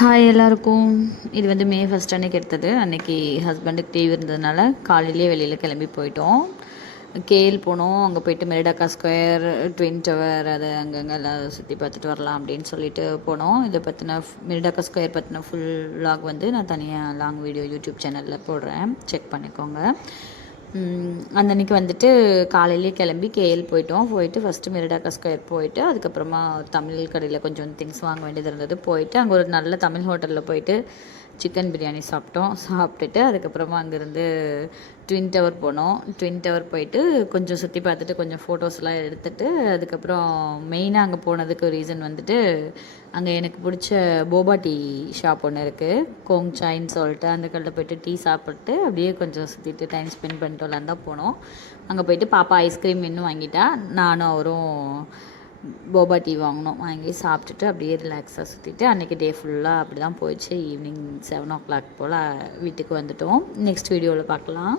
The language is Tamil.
ஹாய் எல்லாருக்கும். இது வந்து மே ஃபஸ்ட் அன்னைக்கு எடுத்தது. அன்னைக்கு ஹஸ்பண்டுக்கு லீவ் இருந்ததுனால காலையிலேயே வெளியில் கிளம்பி போயிட்டோம். கேஎல் போனோம். அங்கே போயிட்டு மெரிடாக்கா ஸ்கொயர், ட்வின் டவர் அது அங்கங்கே எல்லாம் சுற்றி பார்த்துட்டு வரலாம் அப்படின்னு சொல்லிட்டு போனோம். இதை பற்றின மெரிடாக்கா ஸ்கொயர் பற்றின ஃபுல் vlog வந்து நான் தனியாக லாங் வீடியோ யூடியூப் சேனலில் போடுறேன், செக் பண்ணிக்கோங்க. அந்த அன்றைக்கி வந்துட்டு காலையிலேயே கிளம்பி கேஎல் போயிட்டு ஃபஸ்ட்டு மெரிடாக்கா ஸ்கொயர் போயிட்டு அதுக்கப்புறமா தமிழ் கடையில் கொஞ்சம் திங்ஸ் வாங்க வேண்டியது இருந்தது. போயிட்டு அங்கே ஒரு நல்ல தமிழ் ஹோட்டலில் போயிட்டு சிக்கன் பிரியாணி சாப்பிட்டுட்டு அதுக்கப்புறமா அங்கேருந்து ட்வின் டவர் போனோம். ட்வின் டவர் போயிட்டு கொஞ்சம் சுற்றி பார்த்துட்டு கொஞ்சம் ஃபோட்டோஸ்லாம் எடுத்துகிட்டு அதுக்கப்புறம் மெயினாக அங்கே போனதுக்கு ரீசன் வந்துட்டு அங்கே எனக்கு பிடிச்ச போபா டீ ஷாப் ஒன்று இருக்குது, கோங் சாயின்னு சொல்லிட்டு. அந்த கடையில் போய்ட்டு டீ சாப்பிட்டு அப்படியே கொஞ்சம் சுற்றிட்டு டைம் ஸ்பெண்ட் பண்ணிட்டு வரலான்னு தான் போனோம். அங்கே போயிட்டு பாப்பா ஐஸ்கிரீம் இன்னும் வாங்கிட்டா, நானும் அவரும் போபா டீ வாங்கி சாப்பிட்டுட்டு அப்படியே ரிலாக்ஸாக சுற்றிட்டு அன்றைக்கி டே ஃபுல்லாக அப்படி தான் போயிடுச்சு. ஈவினிங் 7 o'clock போல் வீட்டுக்கு வந்துட்டோம். நெக்ஸ்ட் வீடியோவில் பார்க்கலாம்.